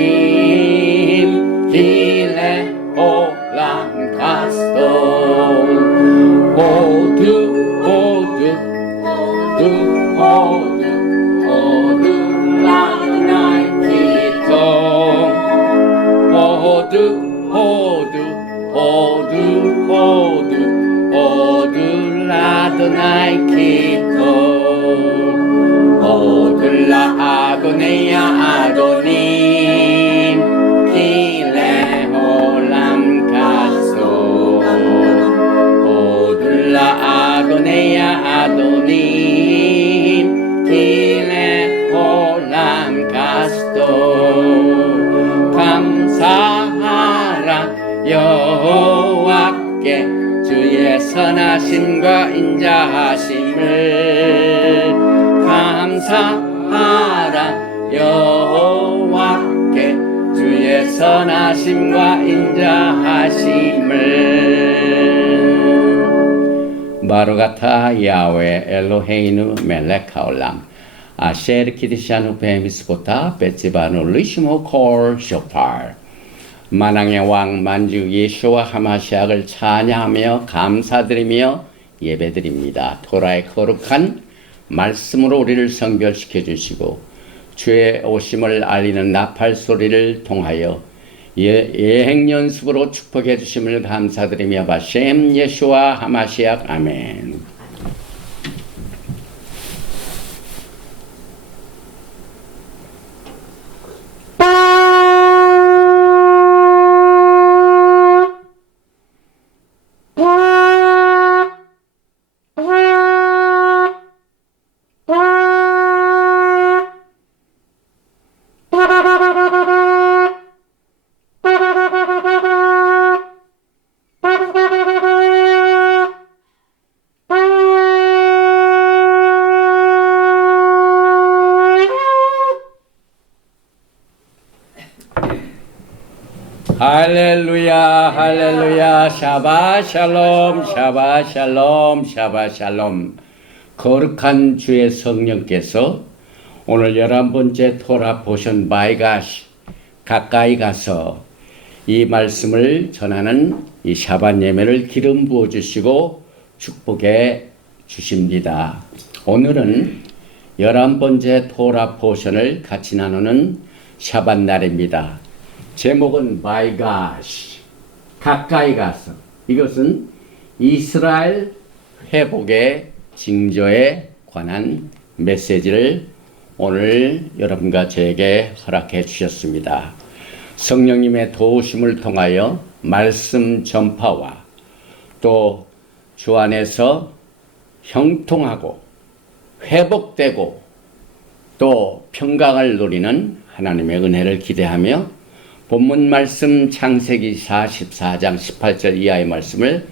Elohim, Hile Olam Kastom. Hodu, Hodu, Hodu, Hodu, Hodu, Ladonai Kitom. Hodu, Hodu, Hodu, Hodu, Hodu, Ladonai Kitom. Hodu la Adonia Adonim, Kile Olam Kastom. Hodu la Adonia Adonim, Kile Olam Kastom. 감사하라 여호와께 주의 선하심과 인자하심을. 감사하라 여호와께 주의 선하심과 인자하심을. 바루가타 야훼 엘로헤이누 멜렉 하올람 아셰르 키드샤누 베미스보타 베츠바누 리시모 콜 쇼팔. 만왕의 왕 만주 예수와 하마시아를 찬양하며 감사드리며 예배드립니다. 토라의 거룩한 말씀으로 우리를 성결시켜 주시고 주의 오심을 알리는 나팔 소리를 통하여 예행 연습으로 축복해 주심을 감사드리며 바셈 예수와 하마시아 아멘. 할렐루야 할렐루야 샤바 샬롬 샤바 샬롬 샤바 샬롬. 거룩한 주의 성령께서 오늘 11번째 토라 포션 바이가시 가까이 가서 이 말씀을 전하는 이 샤반 예매를 기름 부어 주시고 축복해 주십니다. 오늘은 11번째 토라 포션을 같이 나누는 샤반 날입니다. 제목은 바이가시 가까이 가서. 이것은 이스라엘 회복의 징조에 관한 메시지를 오늘 여러분과 저에게 허락해 주셨습니다. 성령님의 도우심을 통하여 말씀 전파와 또 주 안에서 형통하고 회복되고 또 평강을 누리는 하나님의 은혜를 기대하며 본문 말씀 창세기 44장 18절 이하의 말씀을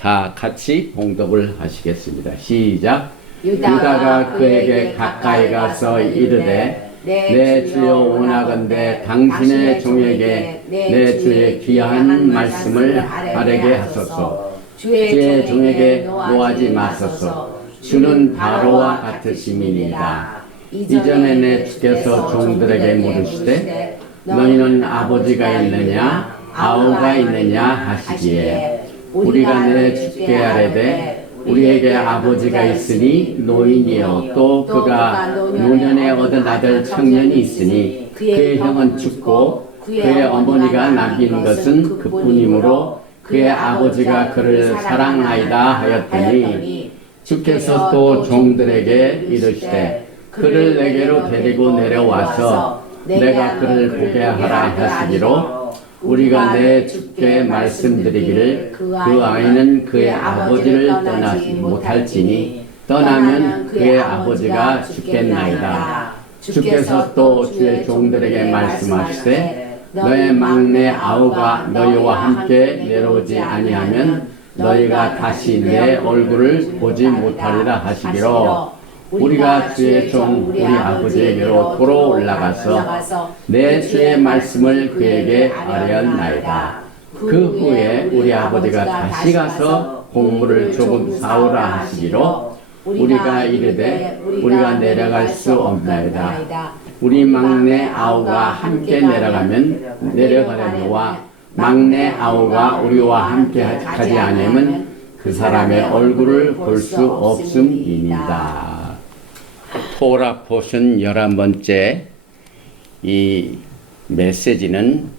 다 같이 봉독을 하시겠습니다. 시작. 유다가 그에게 가까이 가서 이르되 내 주여 원하건대 당신의 종에게 내 주의 귀한 말씀을 아뢰게 하소서. 주의 종에게 노하지 마소서. 주는 바로와 같으심이니이다. 이전에 내 주께서 종들에게 물으시되 너희는 아버지가 있느냐 아우가 있느냐 하시기에 우리가 내 주께 아뢰되 우리에게 아버지가 있으니 노인이요 또 그가 노년에 얻은 아들 청년이 있으니 그의 형은 죽고 그의 어머니가 남긴 것은 그뿐이므로 그의 아버지가 그를 사랑하이다 하였더니 주께서 또 종들에게 이르시되 그를 내게로 데리고 내려와서 내가 그를 보게 하라 하시기로 우리가 내 주께 말씀드리기를 그 아이는 그의 아버지를 떠나지 못할지니 떠나면 그의 아버지가 죽겠나이다. 주께서 또 주의 종들에게 말씀하시되 너의 막내 아우가 너희와 함께 내려오지 아니하면 너희가 다시 내 얼굴을 보지 못하리라 하시기로 우리가 주의 종 우리 아버지에게로 도로 올라가서 내 주의 말씀을 그에게 아뢰었나이다. 그 후에 우리 아버지가 다시 가서 곡물을 조금 사오라 하시기로 우리가 이르되 우리가 내려갈 수 없나이다. 우리 막내 아우가 함께 내려가면 내려가려니와 막내 아우가 우리와 함께 가지 않으면 그 사람의 얼굴을 볼 수 없음입니다. 토라 포션 11번째 이 메시지는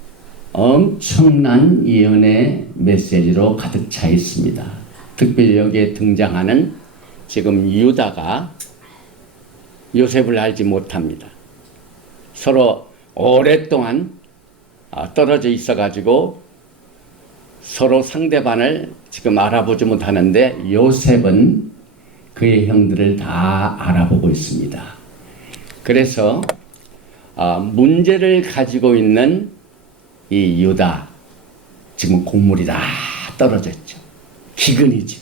엄청난 예언의 메시지로 가득 차 있습니다. 특별히 여기에 등장하는 지금 유다가 요셉을 알지 못합니다. 서로 오랫동안 떨어져 있어가지고 서로 상대방을 지금 알아보지 못하는데 요셉은 그의 형들을 다 알아보고 있습니다. 그래서 문제를 가지고 있는 이 유다 지금 곡물이 다 떨어졌죠. 기근이죠.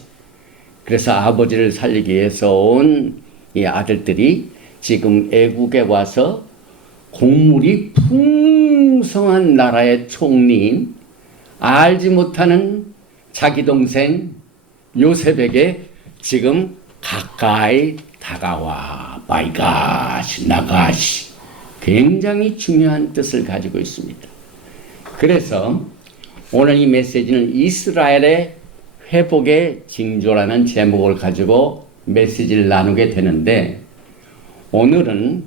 그래서 아버지를 살리기 위해서 온 이 아들들이 지금 애국에 와서 곡물이 풍성한 나라의 총리인 알지 못하는 자기 동생 요셉에게 지금 가까이 다가와 바이가시 나가시 굉장히 중요한 뜻을 가지고 있습니다. 그래서 오늘 이 메시지는 이스라엘의 회복의 징조라는 제목을 가지고 메시지를 나누게 되는데 오늘은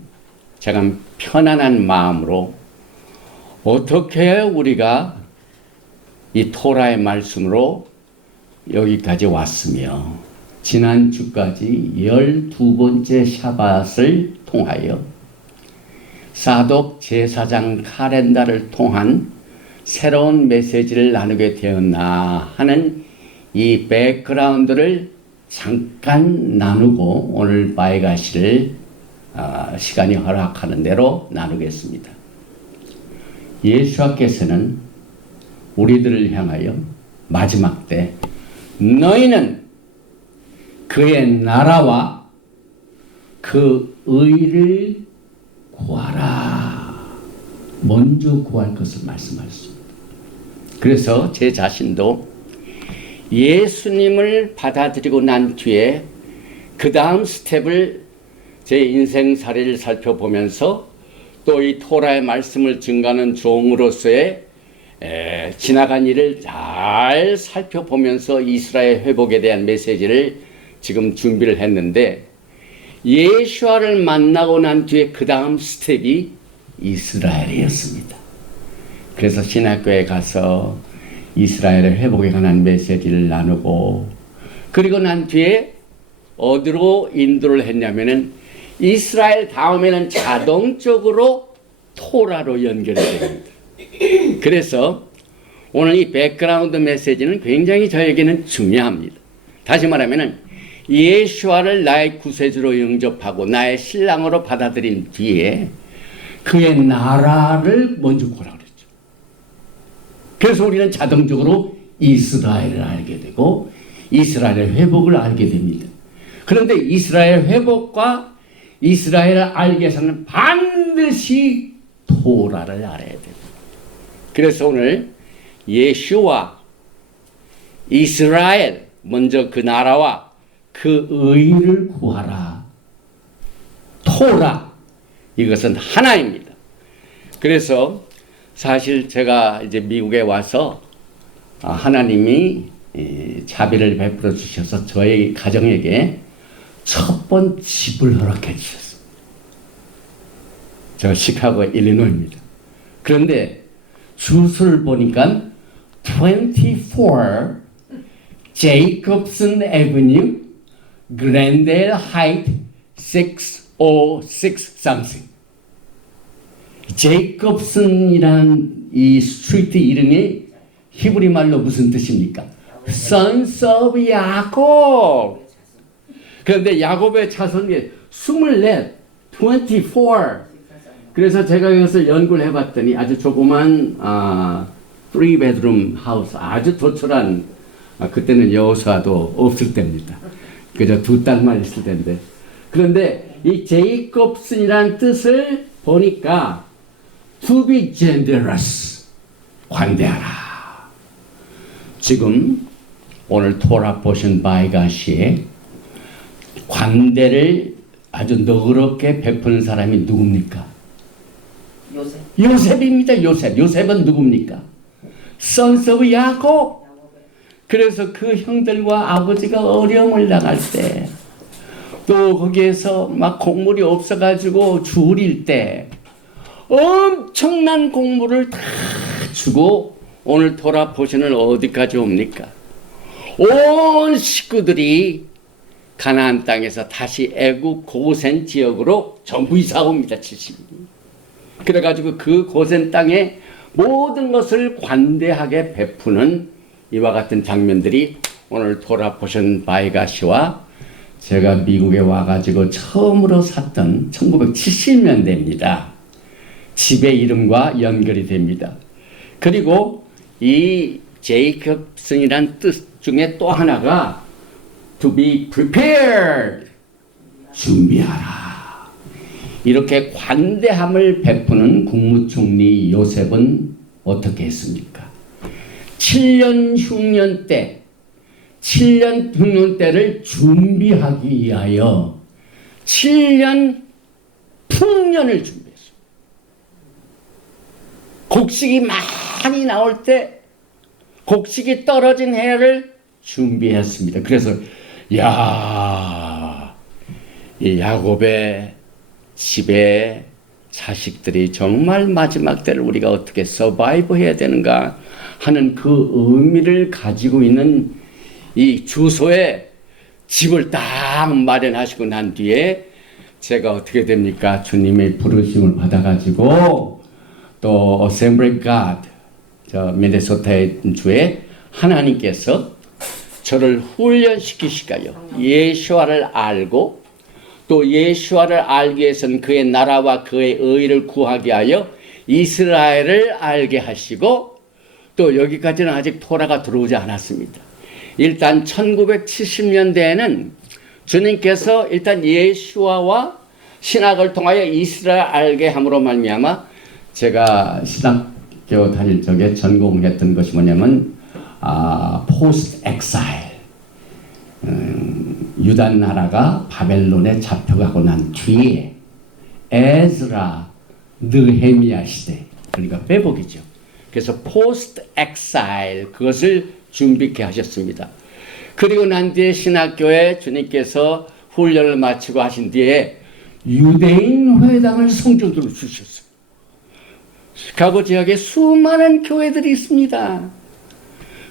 제가 편안한 마음으로 어떻게 우리가 이 토라의 말씀으로 여기까지 왔으며 지난주까지 12번째 샤밧을 통하여 사독 제사장 카렌다를 통한 새로운 메시지를 나누게 되었나 하는 이 백그라운드를 잠깐 나누고 오늘 바이가시를 시간이 허락하는 대로 나누겠습니다. 예수께서는 우리들을 향하여 마지막 때 너희는 그의 나라와 그 의를 구하라. 먼저 구할 것을 말씀하셨습니다. 그래서 제 자신도 예수님을 받아들이고 난 뒤에 그 다음 스텝을 제 인생사례를 살펴보면서 또 이 토라의 말씀을 증가하는 종으로서의 지나간 일을 잘 살펴보면서 이스라엘 회복에 대한 메시지를 지금 준비를 했는데 예수와를 만나고 난 뒤에 그 다음 스텝이 이스라엘이었습니다. 그래서 신학교에 가서 이스라엘의 회복에 관한 메시지를 나누고 그리고 난 뒤에 어디로 인도를 했냐면은 이스라엘 다음에는 자동적으로 토라로 연결이 됩니다. 그래서 오늘 이 백그라운드 메시지는 굉장히 저에게는 중요합니다. 다시 말하면은 예수와를 나의 구세주로 영접하고 나의 신랑으로 받아들인 뒤에 그의 나라를 먼저 구하라 그랬죠. 그래서 우리는 자동적으로 이스라엘을 알게 되고 이스라엘의 회복을 알게 됩니다. 그런데 이스라엘 회복과 이스라엘을 알기 위해서는 반드시 토라를 알아야 됩니다. 그래서 오늘 예수와 이스라엘 먼저 그 나라와 그 의를 구하라. 토라 이것은 하나입니다. 그래서 사실 제가 이제 미국에 와서 하나님이 자비를 베풀어 주셔서 저희 가정에게 첫 번 집을 허락해 주셨어요. 저 시카고 일리노이입니다. 그런데 주소를 보니까 24 제이콥슨 애버뉴 그랜델 하이트 606 something. 제이콥슨이라는 이 스트리트 이름이 히브리 말로 무슨 뜻입니까? Sons of 야곱. 그런데 야곱의 자손이 24, 24. 그래서 제가 이것을 연구를 해봤더니 아주 조그만 3bedroom house, 아주 조촐한 그때는 여호수아도 없을 때입니다. 그저 두 딸만 있을 때인데. 그런데 이 제이콥슨이라는 뜻을 보니까 to be generous, 관대하라. 지금 오늘 토라 포션 바이가시에 관대를 아주 너그럽게 베푸는 사람이 누굽니까? 요셉. 요셉입니다. 요셉은 누굽니까? Sons of 야곱. 그래서 그 형들과 아버지가 어려움을 당할 때, 또 거기에서 막 곡물이 없어가지고 줄일 때 엄청난 곡물을 다 주고 오늘 토라 포션을 어디까지 옵니까? 온 식구들이 가나안 땅에서 다시 애굽 고센 지역으로 전부 이사 옵니다. 70이. 그래가지고 그 고센 땅에 모든 것을 관대하게 베푸는 이와 같은 장면들이 오늘 토라 포션 바이가시와 제가 미국에 와가지고 처음으로 샀던 1970년대입니다. 집의 이름과 연결이 됩니다. 그리고 이 제이콥슨이란 뜻 중에 또 하나가 to be prepared, 준비하라. 이렇게 관대함을 베푸는 국무총리 요셉은 어떻게 했습니까? 7년 흉년 때를 준비하기 위하여 7년 풍년을 준비했어요. 곡식이 많이 나올 때 곡식이 떨어진 해를 준비했습니다. 그래서 이 야곱의 집에 자식들이 정말 마지막 때를 우리가 어떻게 서바이브 해야 되는가 하는 그 의미를 가지고 있는 이 주소에 집을 딱 마련하시고 난 뒤에 제가 어떻게 됩니까? 주님의 부르심을 받아가지고 또 Assembly God, 저 미네소타의 주에 하나님께서 저를 훈련시키시가요. 예수와를 알고 또 예수와를 알기 위해서는 그의 나라와 그의 의를 구하게 하여 이스라엘을 알게 하시고 또 여기까지는 아직 토라가 들어오지 않았습니다. 일단 1970년대에는 주님께서 일단 예수와와 신학을 통하여 이스라엘 알게 함으로 말미암아 제가 신학교 다닐 적에 전공했던 것이 뭐냐면 포스트 엑사일, 유다 나라가 바벨론에 잡혀가고 난 뒤에 에즈라, 느헤미야 시대, 그러니까 빼복이죠. 그래서 포스트 엑사일 그것을 준비케 하셨습니다. 그리고 난 뒤에 신학교에 주님께서 훈련을 마치고 하신 뒤에 유대인 회당을 성전으로 주셨어요. 시카고 지역에 수많은 교회들이 있습니다.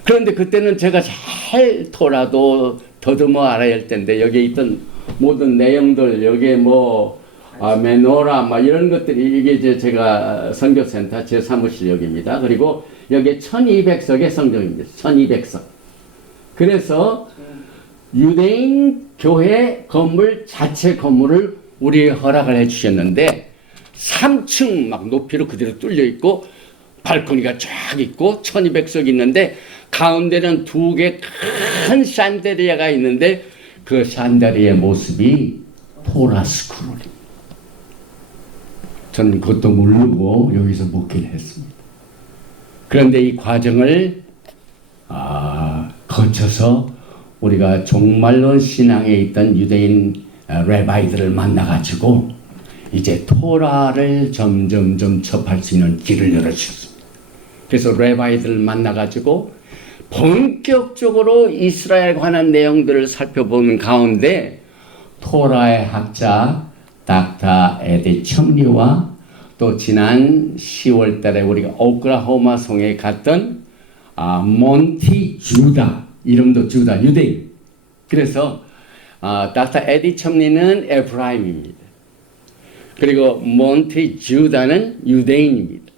그런데 그때는 제가 잘 토라도 더듬어 알아야 할 텐데 여기에 있던 모든 내용들 여기에 메노라 이런 것들이 이게 이제 제가 선교센터 제 사무실 여기입니다. 그리고 여기에 1200석의 성경입니다. 1200석. 그래서 유대인 교회 건물 자체 건물을 우리에 허락을 해 주셨는데 3층 막 높이로 그대로 뚫려 있고 발코니가 쫙 있고 1200석이 있는데 가운데는 두 개 큰 샨데리아가 있는데 그 샨데리아의 모습이 토라 스크롤입니다. 저는 그것도 모르고 여기서 목회를 했습니다. 그런데 이 과정을 거쳐서 우리가 정말로 신앙에 있던 유대인 레바이들을 만나가지고 이제 토라를 점점점 접할 수 있는 길을 열어주셨습니다. 그래서 레바이들을 만나가지고 본격적으로 이스라엘에 관한 내용들을 살펴보는 가운데 토라의 학자 닥터 에디 첨리와 또 지난 10월 달에 우리가 오클라호마 성에 갔던 몬티 주다, 이름도 주다, 유대인. 그래서 닥터 에디 첨리는 에프라임입니다. 그리고 몬티 주다는 유대인입니다.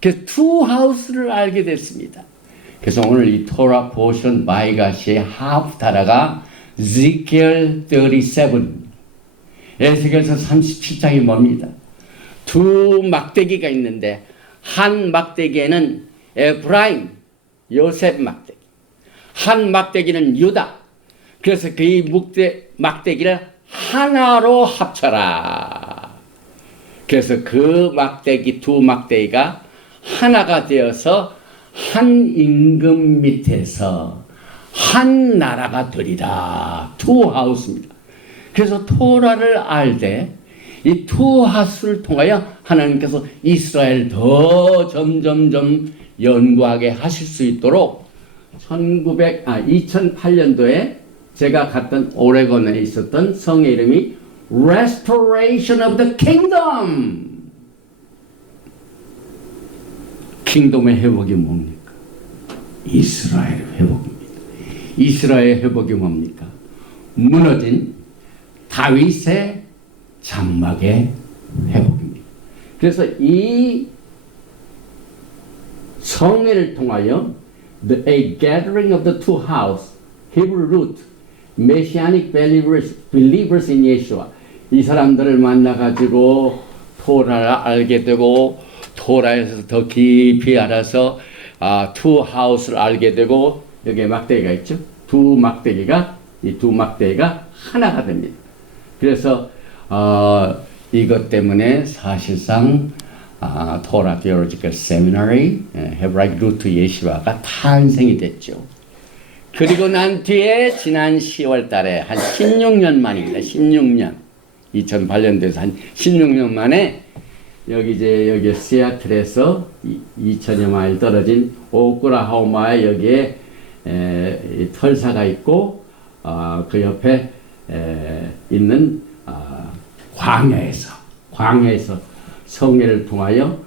그래서 투 하우스를 알게 됐습니다. 그래서 오늘 이 토라 포션 바이가시의 하프타라가 Ezekiel 37입니다. 에스겔서 37장이 뭡니다. 두 막대기가 있는데 한 막대기에는 에프라임, 요셉 막대기, 한 막대기는 유다. 그래서 그 막대기를 하나로 합쳐라. 그래서 그 막대기, 두 막대기가 하나가 되어서 한 임금 밑에서 한 나라가 되리라. 투 하우스입니다. 그래서 토라를 알되 이 투 하우스를 통하여 하나님께서 이스라엘 더 점점점 연구하게 하실 수 있도록 2008년도에 제가 갔던 오레곤에 있었던 성의 이름이 Restoration of the Kingdom. 킹덤의 회복이 뭡니까? 이스라엘 회복입니다. 이스라엘 회복이 뭡니까? 무너진 다윗의 장막의 회복입니다. 그래서 이 성회를 통하여 a gathering of the two house, Hebrew root, Messianic believers in Yeshua. 이 사람들을 만나가지고 토라를 알게 되고 토라에서 더 깊이 알아서 two house를 알게 되고 여기에 막대기가 있죠. 이 두 막대기가 하나가 됩니다. 그래서 이것 때문에 사실상 토라 Theological Seminary, 헤브라이크 루트 예시와가 탄생이 됐죠. 그리고 난 뒤에 지난 10월 달에 한 16년 만입니다. 16년. 2008년도에서 한 16년 만에 여기 시애틀에서 2000여 마일 떨어진 오클라호마에 여기에 털사가 있고 그 옆에 있는 광야에서 성회를 통하여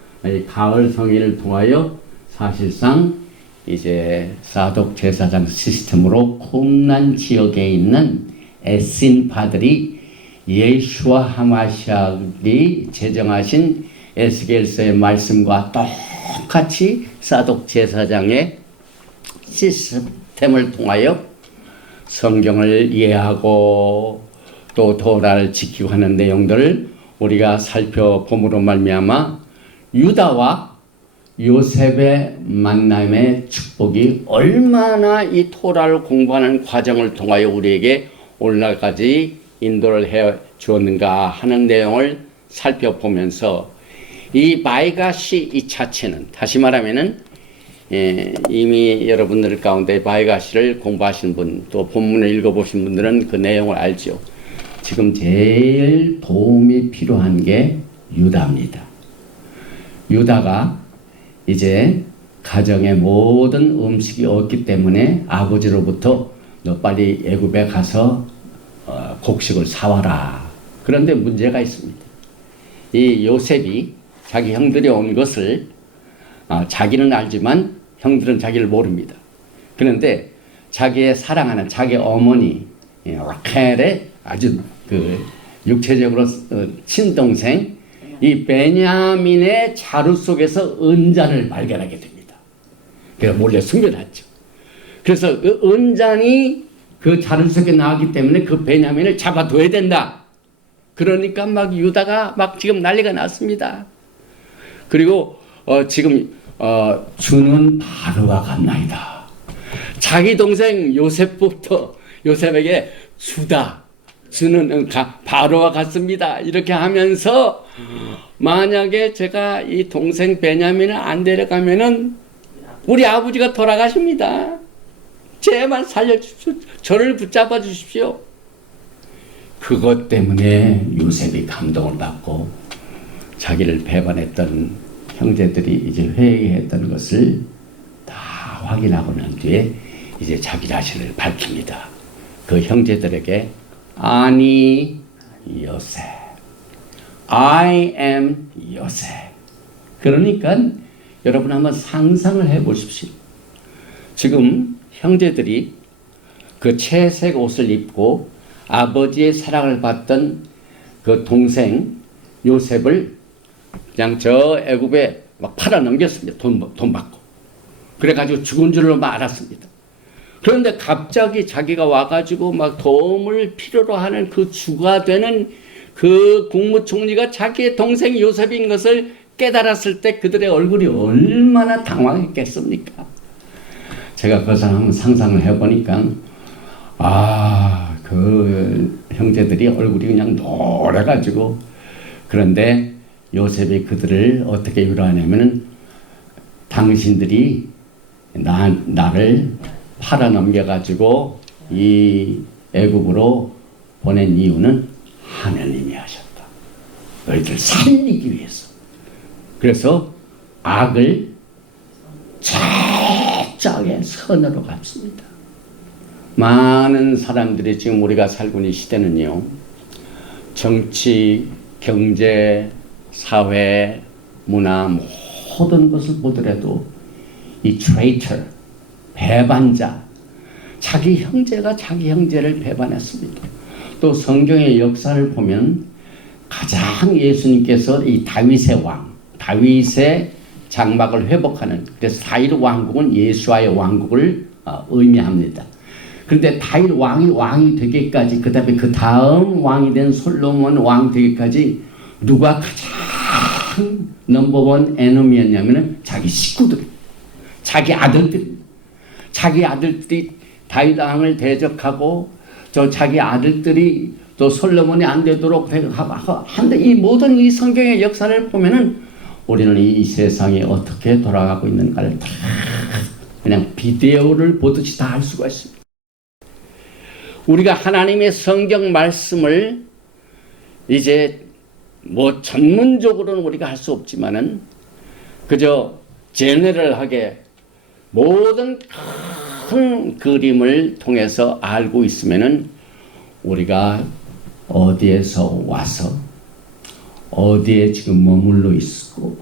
가을 성회를 통하여 사실상 이제 사독 제사장 시스템으로 쿰란 지역에 있는 에신파들이 예수와 하마시아이 제정하신 에스겔서의 말씀과 똑같이 사독 제사장의 시스템을 통하여 성경을 이해하고 또 토라를 지키고 하는 내용들을 우리가 살펴봄으로 말미암아 유다와 요셉의 만남의 축복이 얼마나 이 토라를 공부하는 과정을 통하여 우리에게 오늘날까지 인도를 해 주었는가 하는 내용을 살펴보면서 이 바이가시 이 자체는 다시 말하면은 이미 여러분들 가운데 바이가시를 공부하신 분 또 본문을 읽어보신 분들은 그 내용을 알죠. 지금 제일 도움이 필요한 게 유다입니다. 유다가 이제 가정의 모든 음식이 없기 때문에 아버지로부터 너 빨리 애굽에 가서 곡식을 사와라. 그런데 문제가 있습니다. 이 요셉이 자기 형들이 온 것을 자기는 알지만 형들은 자기를 모릅니다. 그런데 자기의 사랑하는 자기 어머니 라켈의 아주 그 육체적으로 친동생 이 베냐민의 자루 속에서 은잔을 발견하게 됩니다. 그래서 몰래 숨겨놨죠. 그래서 그 은잔이 그 자루 속에 나왔기 때문에 그 베냐민을 잡아둬야 된다. 그러니까 막 유다가 막 지금 난리가 났습니다. 그리고 지금 주는 바로와 같나이다. 자기 동생 요셉부터 요셉에게 주는 바로와 같습니다. 이렇게 하면서 만약에 제가 이 동생 베냐민을 안 데려가면은 우리 아버지가 돌아가십니다. 제발 살려주십시오. 저를 붙잡아 주십시오. 그것 때문에 요셉이 감동을 받고 자기를 배반했던 형제들이 이제 회개했던 것을 다 확인하고 난 뒤에 이제 자기 자신을 밝힙니다. 그 형제들에게 아니 요셉, I am 요셉. 그러니까 여러분 한번 상상을 해보십시오. 지금 형제들이 그 채색 옷을 입고 아버지의 사랑을 받던 그 동생 요셉을 그냥 저 애굽에 막 팔아 넘겼습니다. 돈 받고. 그래가지고 죽은 줄로 알았습니다. 그런데 갑자기 자기가 와가지고 막 도움을 필요로 하는 그 주가 되는 그 국무총리가 자기의 동생 요셉인 것을 깨달았을 때 그들의 얼굴이 얼마나 당황했겠습니까? 제가 그것을 한번 상상을 해보니까 그 형제들이 얼굴이 그냥 노래가지고 그런데 요셉이 그들을 어떻게 위로하냐면은 당신들이 나를 팔아 넘겨가지고 이 애굽으로 보낸 이유는 하나님이 하셨다. 너희들 살리기 위해서. 그래서 악을 철저하게 선으로 갚습니다. 많은 사람들이 지금 우리가 살고 있는 시대는요, 정치, 경제, 사회, 문화 모든 것을 보더라도 이 트레이터, 배반자, 자기 형제가 자기 형제를 배반했습니다. 또 성경의 역사를 보면 가장 예수님께서 이 다윗의 왕, 다윗의 장막을 회복하는, 그래서 다윗 왕국은 예수와의 왕국을 의미합니다. 그런데 다윗 왕이 되기까지, 그 다음에 그 다음 왕이 된 솔로몬 왕 되기까지 누가 가장 넘버원 에너미였냐면 자기 식구들, 자기 아들들이 다윗 왕을 대적하고 자기 아들들이 또 솔로몬이 안 되도록 한데, 이 모든 이 성경의 역사를 보면은 우리는 이 세상이 어떻게 돌아가고 있는가를 다 그냥 비디오를 보듯이 다 알 수가 있습니다. 우리가 하나님의 성경 말씀을 이제 뭐 전문적으로는 우리가 할 수 없지만은 그저 제너럴하게 모든 큰 그림을 통해서 알고 있으면은 우리가 어디에서 와서 어디에 지금 머물러 있고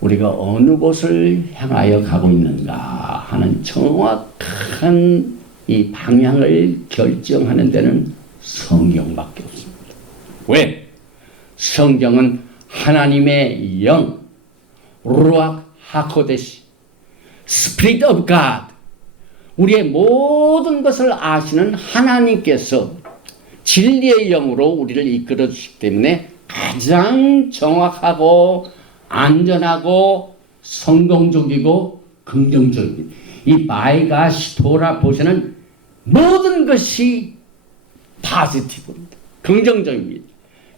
우리가 어느 곳을 향하여 가고 있는가 하는 정확한 이 방향을 결정하는 데는 성경밖에 없습니다. 왜? 성경은 하나님의 영, 루악 하코데시, 스피릿 오브 갓, 우리의 모든 것을 아시는 하나님께서 진리의 영으로 우리를 이끌어 주시기 때문에 가장 정확하고 안전하고 성공적이고 긍정적입니다. 이 바이가시 돌아보시는 모든 것이 포지티브입니다. 긍정적입니다.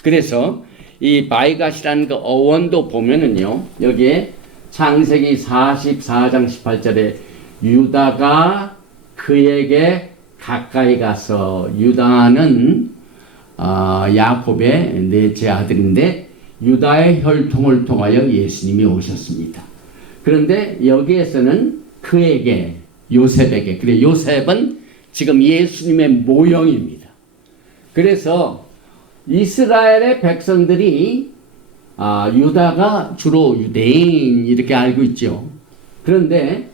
그래서 이 바이가시라는 그 어원도 보면은요, 여기에 창세기 44장 18절에 유다가 그에게 가까이 가서, 유다는 야곱의 넷째 아들인데 유다의 혈통을 통하여 예수님이 오셨습니다. 그런데 여기에서는 그에게, 요셉에게, 그래 요셉은 지금 예수님의 모형입니다. 그래서 이스라엘의 백성들이 유다가 주로 유대인 이렇게 알고 있죠. 그런데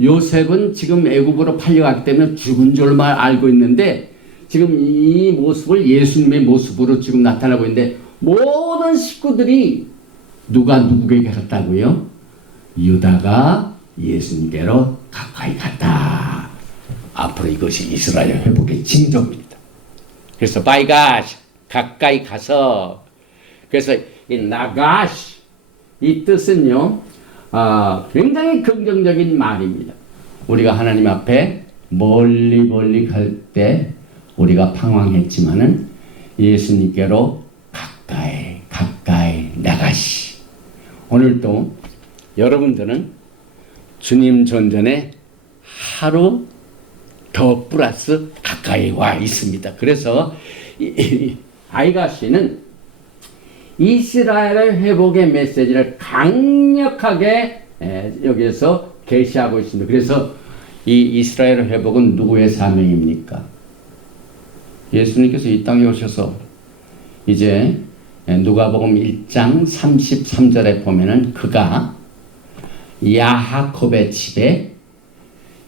요셉은 지금 애굽으로 팔려갔기 때문에 죽은 줄만 알고 있는데 지금 이 모습을 예수님의 모습으로 지금 나타나고 있는데 모든 식구들이 누가 누구에게 갔다고요? 유다가 예수님께로 가까이 갔다. 앞으로 이것이 이스라엘 회복의 징조입니다. 그래서 바이가시, 가까이 가서, 그래서 이 나가시, 이 뜻은요, 굉장히 긍정적인 말입니다. 우리가 하나님 앞에 멀리 갈 때 우리가 방황했지만은 예수님께로 가까이 나가시. 오늘도 여러분들은 주님 전전에 하루 더 플러스 가까이 와 있습니다. 그래서 아이가시는 이스라엘의 회복의 메시지를 강력하게 여기에서 계시하고 있습니다. 그래서 이 이스라엘 회복은 누구의 사명입니까? 예수님께서 이 땅에 오셔서 이제 누가복음 1장 33절에 보면은 그가 야하kop의 집에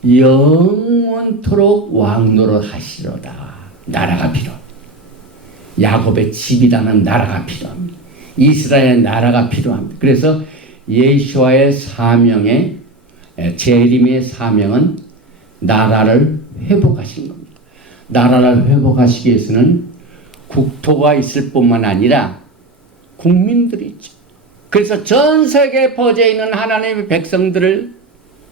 영원토록 왕노릇 하시로다. 나라가 필요. 야곱의 집이라는 나라가 필요합니다. 이스라엘의 나라가 필요합니다. 그래서 예수와의 사명의 재림의 사명은 나라를 회복하신 겁니다. 나라를 회복하시기 위해서는 국토가 있을 뿐만 아니라 국민들이 있죠. 그래서 전 세계에 퍼져 있는 하나님의 백성들을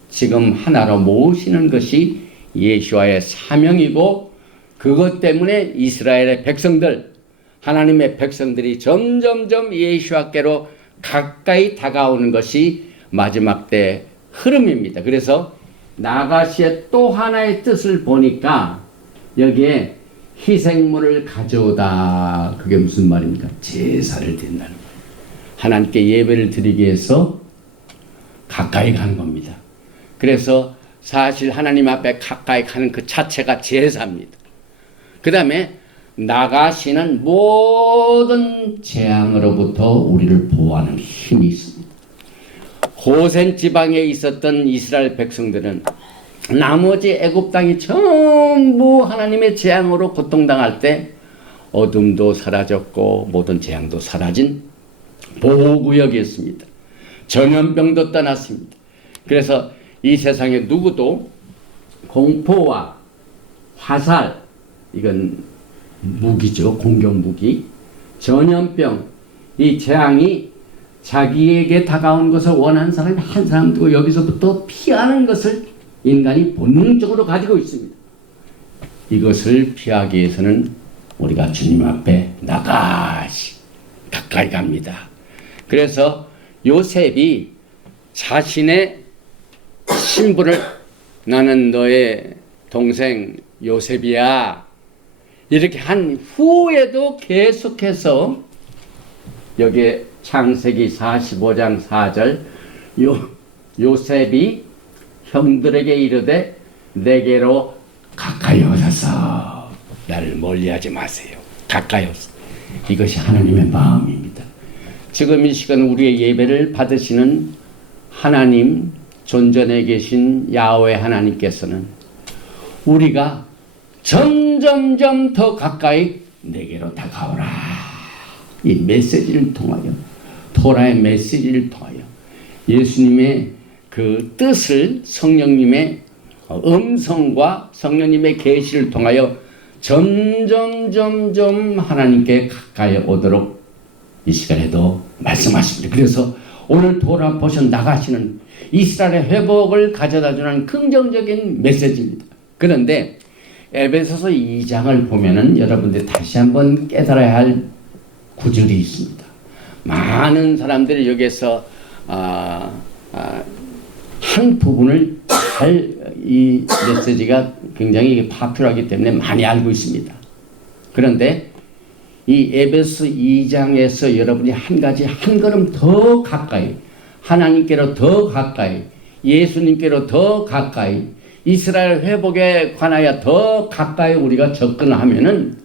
지금 하나로 모으시는 것이 예수와의 사명이고, 그것 때문에 이스라엘의 백성들, 하나님의 백성들이 점점점 예수와께로 가까이 다가오는 것이 마지막 때 흐름입니다. 그래서 나가시의 또 하나의 뜻을 보니까 여기에 희생물을 가져오다. 그게 무슨 말입니까? 제사를 드린다는 거예요. 하나님께 예배를 드리기 위해서 가까이 가는 겁니다. 그래서 사실 하나님 앞에 가까이 가는 그 자체가 제사입니다. 그 다음에 나가시는 모든 재앙으로부터 우리를 보호하는 힘이 있습니다. 고센 지방에 있었던 이스라엘 백성들은 나머지 애굽 땅이 전부 하나님의 재앙으로 고통당할 때 어둠도 사라졌고 모든 재앙도 사라진 보호구역이었습니다. 전염병도 떠났습니다. 그래서 이 세상에 누구도 공포와 화살, 이건 무기죠. 공격 무기, 전염병, 이 재앙이 자기에게 다가온 것을 원하는 사람이 한 사람도 여기서부터 피하는 것을 인간이 본능적으로 가지고 있습니다. 이것을 피하기 위해서는 우리가 주님 앞에 나가시 가까이 갑니다. 그래서 요셉이 자신의 신분을 나는 너의 동생 요셉이야 이렇게 한 후에도 계속해서 여기에 창세기 45장 4절 요셉이 형들에게 이르되 내게로 가까이 오소서. 나를 멀리하지 마세요. 가까이 오소서. 이것이 하나님의 마음입니다. 지금 이 시간 우리의 예배를 받으시는 하나님, 존전에 계신 야훼 하나님께서는 우리가 점점점 더 가까이 내게로 다가오라. 이 메시지를 통하여, 토라의 메시지를 통하여 예수님의 그 뜻을 성령님의 음성과 성령님의 계시를 통하여 점점 하나님께 가까이 오도록 이 시간에도 말씀하십니다. 그래서 오늘 돌아보셔 나가시는 이스라엘의 회복을 가져다주는 긍정적인 메시지입니다. 그런데 에베소서 2장을 보면은 여러분들이 다시 한번 깨달아야 할 구절이 있습니다. 많은 사람들이 여기에서 한 부분을 이 메시지가 굉장히 파퓰하기 때문에 많이 알고 있습니다. 그런데 이 에베소 2장에서 여러분이 한 가지 한 걸음 더 가까이 하나님께로 더 가까이 예수님께로 더 가까이 이스라엘 회복에 관하여 더 가까이 우리가 접근하면은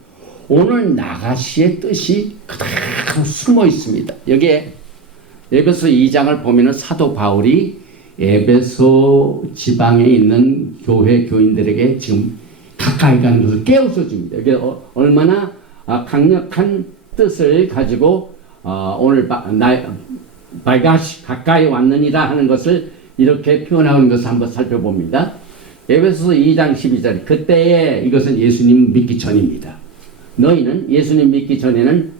오늘 나가시의 뜻이 그대로 숨어 있습니다. 여기에 에베소 2장을 보면은 사도 바울이 에베소 지방에 있는 교회 교인들에게 지금 가까이 가는 것을 깨우쳐 줍니다. 이게 얼마나 강력한 뜻을 가지고 오늘 가까이 왔느니라 하는 것을 이렇게 표현하고 있는 것을 한번 살펴봅니다. 에베소서 2장 12절 그때에 이것은 예수님 믿기 전입니다. 너희는 예수님 믿기 전에는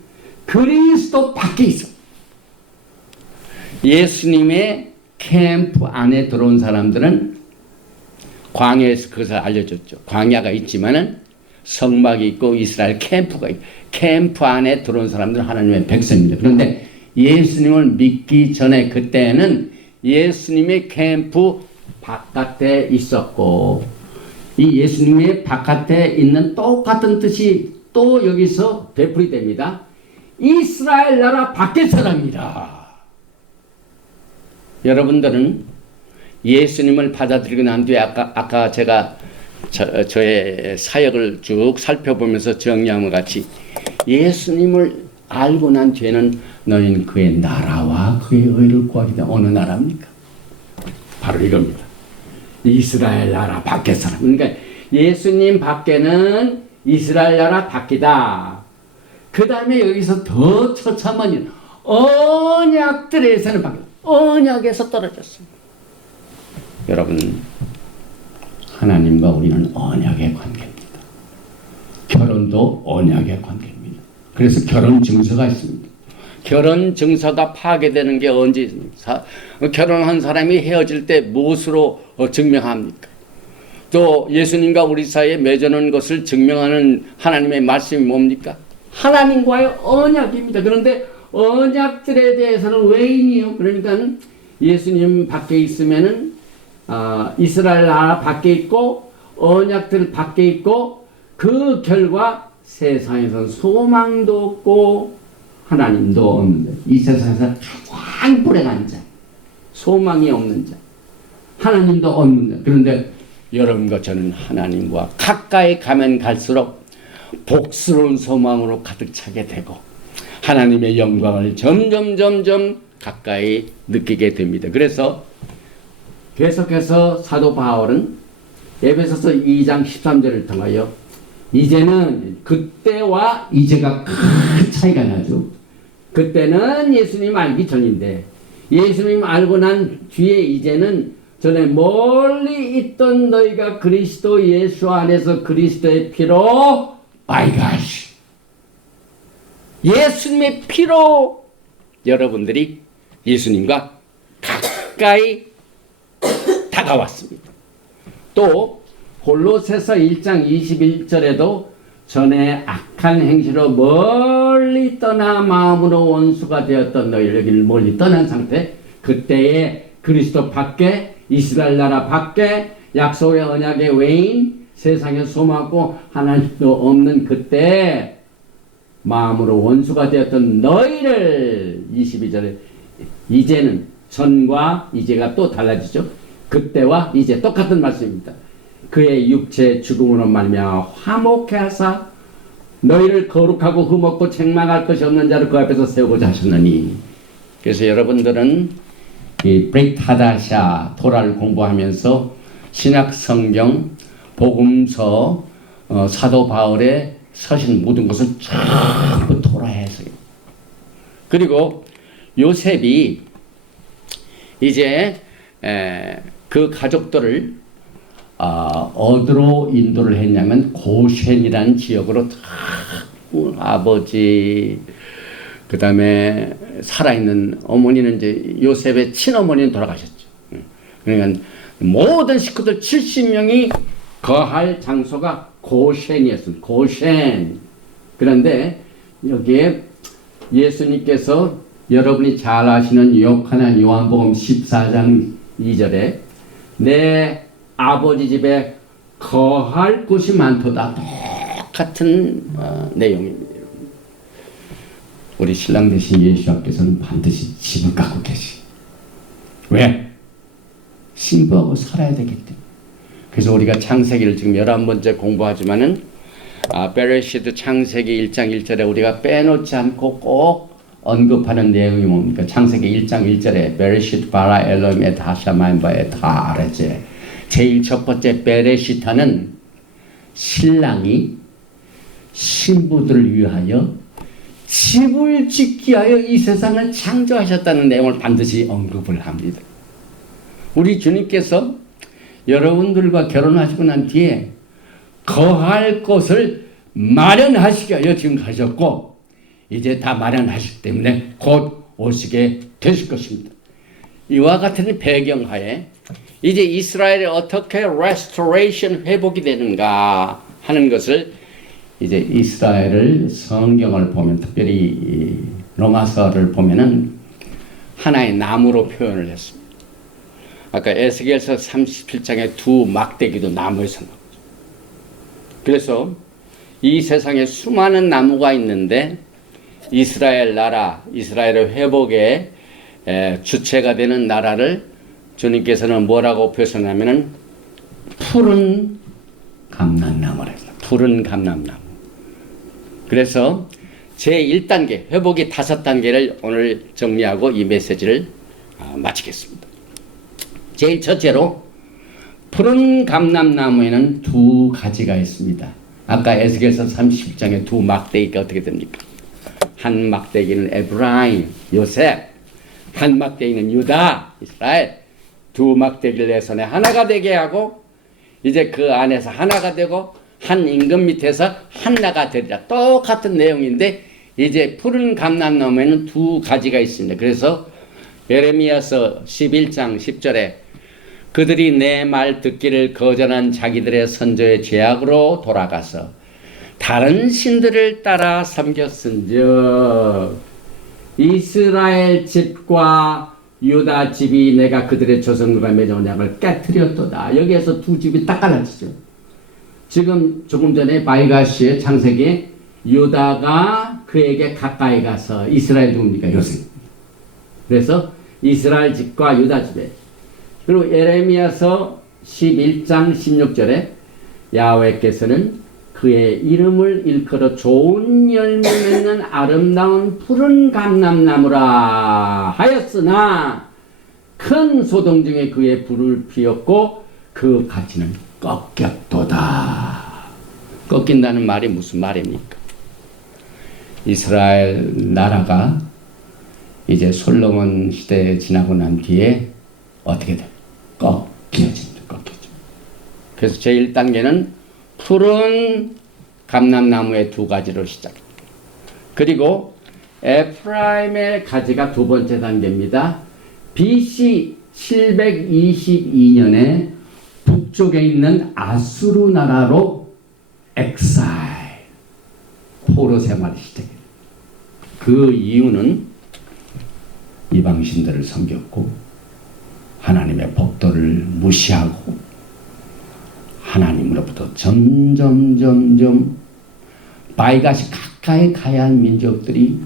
그리스도 밖에 있어. 예수님의 캠프 안에 들어온 사람들은 광야에서 그것을 알려줬죠. 광야가 있지만은 성막이 있고 이스라엘 캠프가 있고 캠프 안에 들어온 사람들은 하나님의 백성입니다. 그런데 예수님을 믿기 전에 그때는 예수님의 캠프 바깥에 있었고 이 예수님의 바깥에 있는 똑같은 뜻이 또 여기서 되풀이 됩니다. 이스라엘 나라 밖의 사람이라. 여러분들은 예수님을 받아들이고 난 뒤에 아까 제가 저의 사역을 쭉 살펴보면서 정리함과 같이 예수님을 알고 난 뒤에는 너희는 그의 나라와 그의 의를 구하기 때문에 어느 나라입니까? 바로 이겁니다. 이스라엘 나라 밖의 사람. 그러니까 예수님 밖에는 이스라엘 나라 밖이다. 그 다음에 여기서 더 처참한 언약들에서는 밖이다. 언약에서 떨어졌습니다. 여러분, 하나님과 우리는 언약의 관계입니다. 결혼도 언약의 관계입니다. 그래서 결혼 증서가 있습니다. 결혼 증서가 파괴되는 게 언제 있습니까? 결혼한 사람이 헤어질 때 무엇으로 증명합니까? 또 예수님과 우리 사이에 맺어놓은 것을 증명하는 하나님의 말씀이 뭡니까? 하나님과의 언약입니다. 그런데 언약들에 대해서는 외인이요. 그러니까 예수님 밖에 있으면은 이스라엘 나라 밖에 있고 언약들 밖에 있고 그 결과 세상에서 소망도 없고 하나님도 없는데 이 세상에서 가장 불행한 자, 소망이 없는 자, 하나님도 없는 자. 그런데 여러분과 저는 하나님과 가까이 가면 갈수록 복스러운 소망으로 가득 차게 되고 하나님의 영광을 점점 가까이 느끼게 됩니다. 그래서 계속해서 사도 바울은 에베소서 2장 13절을 통하여 이제는 그때와 이제가 큰 차이가 나죠. 그때는 예수님 알기 전인데 예수님 알고 난 뒤에 이제는 전에 멀리 있던 너희가 그리스도 예수 안에서 그리스도의 피로 My gosh. 예수님의 피로 여러분들이 예수님과 가까이 다가왔습니다. 또 골로새서 1장 21절에도 전에 악한 행실로 멀리 떠나 마음으로 원수가 되었던 너희를 멀리 떠난 상태, 그때에 그리스도 밖에 이스라엘 나라 밖에 약속의 언약의 외인 세상에 소망하고 하나님도 없는 그때 마음으로 원수가 되었던 너희를 22절에 이제는 전과 이제가 또 달라지죠. 그때와 이제 똑같은 말씀입니다. 그의 육체 죽음으로 말미암아 화목케 하사 너희를 거룩하고 흠없고 책망할 것이 없는 자를 그 앞에서 세우고자 하셨느니. 그래서 여러분들은 이 브레이타다샤 토라를 공부하면서 신약 성경 복음서 사도 바울의 서신 모든 것을 전부 토라해서요. 그리고 요셉이 이제 그 가족들을 어디로 인도를 했냐면 고쉔이라는 지역으로 아버지 그 다음에 살아있는 어머니는 이제 요셉의 친어머니는 돌아가셨죠. 그러니까 모든 식구들 70명이 거할 장소가 고쉔이었습니다. 고쉔. 그런데 여기에 예수님께서 여러분이 잘 아시는 요한복음 14장 2절에 내 아버지 집에 거할 곳이 많도다. 똑같은 내용입니다. 우리 신랑 되신 예수님께서는 반드시 집을 갖고 계시. 왜? 신부하고 살아야 되기 때문에. 그래서 우리가 창세기를 지금 11번째 공부하지만은 베레시트 창세기 1장 1절에 우리가 빼놓지 않고 꼭 언급하는 내용이 뭡니까? 창세기 1장 1절에 베레시트 바라 엘롬의 다샤마인바의 다 아래제. 제일 첫 번째 베레시타는 신랑이 신부들을 위하여 집을 짓기 위하여 이 세상을 창조하셨다는 내용을 반드시 언급을 합니다. 우리 주님께서 여러분들과 결혼하시고 난 뒤에 거할 곳을 마련하시기 위하여 지금 가셨고 이제 다 마련하시기 때문에 곧 오시게 되실 것입니다. 이와 같은 배경하에 이제 이스라엘이 어떻게 restoration 회복이 되는가 하는 것을 이제 이스라엘을 성경을 보면 특별히 로마서를 보면은 하나의 나무로 표현을 했습니다. 아까 에스겔서 37장에 두 막대기도 나무에서 나오죠. 그래서 이 세상에 수많은 나무가 있는데 이스라엘 나라, 이스라엘의 회복의 주체가 되는 나라를 주님께서는 뭐라고 표현하냐면은 푸른 감람나무라 했어요. 푸른 감람나무. 그래서 제1단계, 회복이 5단계를 오늘 정리하고 이 메시지를 마치겠습니다. 제일 첫째로 푸른 감람나무에는 두 가지가 있습니다. 아까 에스겔서 30장에 두 막대기가 어떻게 됩니까? 한 막대기는 에브라임, 요셉, 한 막대기는 유다, 이스라엘. 두 막대기를 내 손에 하나가 되게 하고 이제 그 안에서 하나가 되고 한 임금 밑에서 하나가 되리라. 똑같은 내용인데 이제 푸른 감람나무에는 두 가지가 있습니다. 그래서 예레미야서 11장 10절에 그들이 내 말 듣기를 거절한 자기들의 선조의 죄악으로 돌아가서 다른 신들을 따라 섬겼은즉 이스라엘 집과 유다 집이 내가 그들의 조상들과 맺은 언약을 깨뜨렸도다. 여기에서 두 집이 딱 갈라지죠. 지금 조금 전에 바이가시의 창세기에 유다가 그에게 가까이 가서 이스라엘 누굽니까? 요셉. 그래서 이스라엘 집과 유다 집에. 그리고 예레미야서 11장 16절에 야훼께서는 그의 이름을 일컬어 좋은 열매 맺는 아름다운 푸른 감람나무라 하였으나 큰 소동 중에 그의 불을 피웠고 그 가지는 꺾였도다. 꺾인다는 말이 무슨 말입니까? 이스라엘 나라가 이제 솔로몬 시대에 지나고 난 뒤에 어떻게 돼? 꺾여집니다. 그래서 제1단계는 푸른 감람나무의 두 가지로 시작. 그리고 에프라임의 가지가 두 번째 단계입니다. BC 722년에 북쪽에 있는 아수르 나라로 엑사일, 포로 생활이 시작해요. 그 이유는 이방신들을 섬겼고 하나님의 법도를 무시하고 하나님으로부터 점점 바이가시 가까이 가야 할 민족들이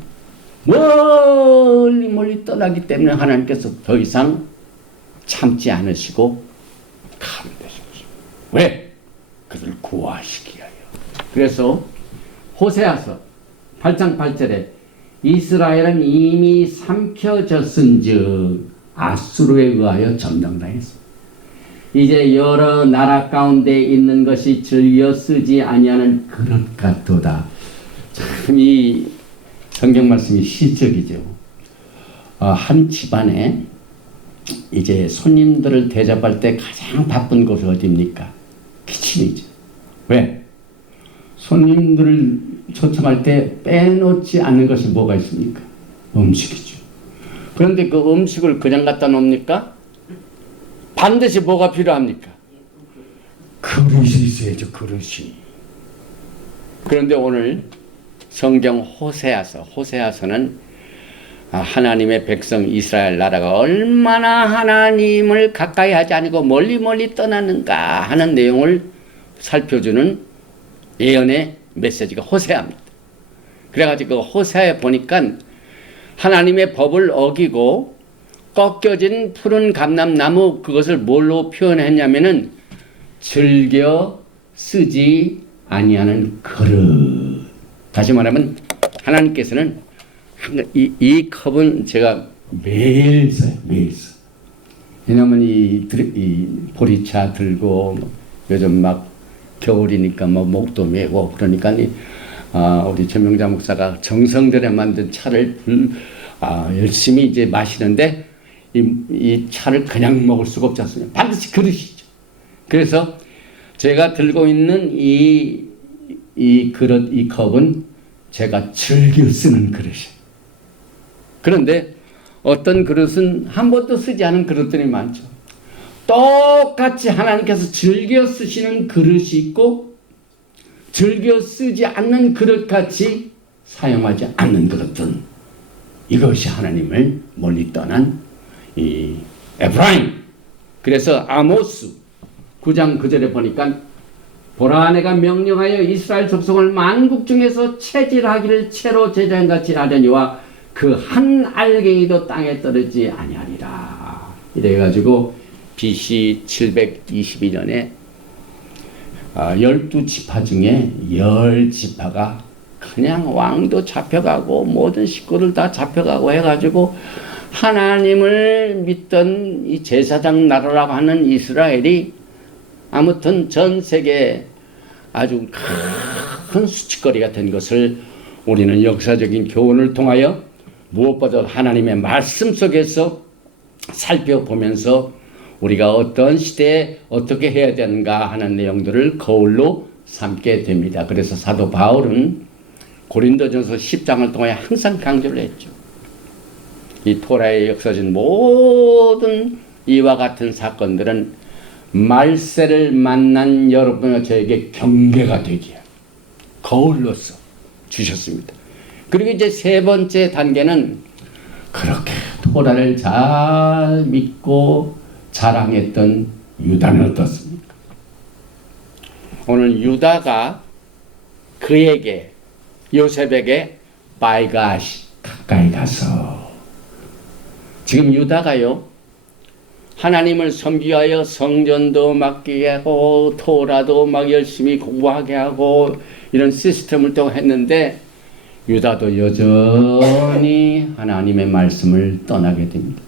멀리 떠나기 때문에 하나님께서 더 이상 참지 않으시고 가면 되셨죠. 왜? 그들을 구하시기 위하여. 그래서 호세아서 8장 8절에 이스라엘은 이미 삼켜졌은즉 아수르에 의하여 점령당했습니다. 이제 여러 나라 가운데 있는 것이 즐겨 쓰지 아니하는 그릇 같도다. 참 이 성경 말씀이 시적이죠. 한 집안에 이제 손님들을 대접할 때 가장 바쁜 곳이 어디입니까? 키친이죠. 왜? 손님들을 초청할 때 빼놓지 않는 것이 뭐가 있습니까? 음식이죠. 그런데 그 음식을 그냥 갖다 놓습니까? 반드시 뭐가 필요합니까? 그릇이 있어야죠. 그릇이. 그런데 오늘 성경 호세아서는 하나님의 백성 이스라엘 나라가 얼마나 하나님을 가까이 하지 않고 멀리 떠나는가 하는 내용을 살펴주는 예언의 메시지가 호세아입니다. 그래가지고 호세아에 보니까 하나님의 법을 어기고 꺾여진 푸른 감람나무, 그것을 뭘로 표현했냐면은 즐겨 쓰지 아니하는 그릇. 다시 말하면 하나님께서는 이 컵은 제가 매일 써요. 왜냐면 이 보리차 들고 요즘 막 겨울이니까 뭐 목도 메고 그러니까 우리 최명자 목사가 정성들에 만든 차를 열심히 이제 마시는데 이 차를 그냥 먹을 수가 없지 않습니까? 반드시 그릇이죠. 그래서 제가 들고 있는 이 그릇, 이 컵은 제가 즐겨 쓰는 그릇이에요. 그런데 어떤 그릇은 한 번도 쓰지 않은 그릇들이 많죠. 똑같이 하나님께서 즐겨 쓰시는 그릇이 있고 즐겨 쓰지 않는 그릇같이 사용하지 않는 그릇들. 이것이 하나님을 멀리 떠난 이 에프라임. 그래서 아모스 9장 9절에 보니까 보라 내가 명령하여 이스라엘 족속을 만국 중에서 체질하기를 채로 제장같이 하려니와 그 한 알갱이도 땅에 떨어지지 아니하리라. 이래가지고 BC 722년에 12지파 중에 10지파가 그냥 왕도 잡혀가고 모든 식구들 다 잡혀가고 해가지고 하나님을 믿던 이 제사장 나라라고 하는 이스라엘이 아무튼 전 세계에 아주 큰 수치거리가 된 것을 우리는 역사적인 교훈을 통하여 무엇보다 하나님의 말씀 속에서 살펴보면서 우리가 어떤 시대에 어떻게 해야 되는가 하는 내용들을 거울로 삼게 됩니다. 그래서 사도 바울은 고린도전서 10장을 통해 항상 강조를 했죠. 이 토라의 역사진 모든 이와 같은 사건들은 말세를 만난 여러분과 저에게 경계가 되기에 거울로서 주셨습니다. 그리고 이제 세 번째 단계는 그렇게 토라를 잘 믿고 자랑했던 유다는 어떻습니까? 오늘 유다가 그에게 요셉에게 빨가시 가까이 가서 지금 유다가요 하나님을 섬기하여 성전도 맡게 하고 토라도 막 열심히 공부하게 하고 이런 시스템을 또 했는데 유다도 여전히 하나님의 말씀을 떠나게 됩니다.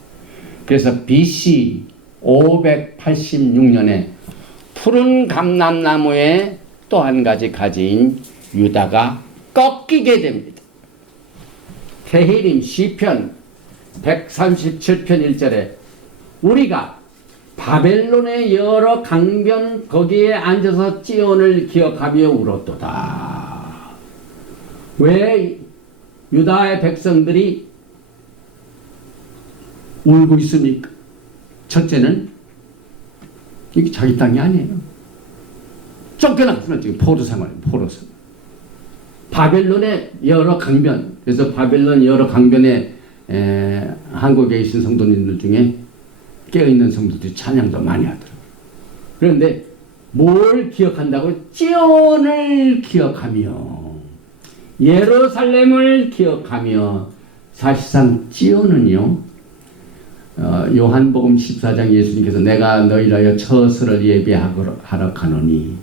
그래서 BC 586년에 푸른 감람나무에 또 한 가지 가지인 유다가 꺾이게 됩니다. 테힐림 시편 137편 1절에 우리가 바벨론의 여러 강변 거기에 앉아서 찌온을 기억하며 울었도다. 왜 유다의 백성들이 울고 있습니까? 첫째는 이게 자기 땅이 아니에요. 쫓겨났구나. 지금 포로생활. 바벨론의 여러 강변. 그래서 바벨론 여러 강변에 한국에 계신 성도님들 중에 깨어있는 성도들이 찬양도 많이 하더라고요. 그런데 뭘 기억한다고? 찌온을 기억하며 예루살렘을 기억하며 사실상 찌온은요 요한복음 14장 예수님께서 내가 너희를 위하여 처소를 예비하러 가노니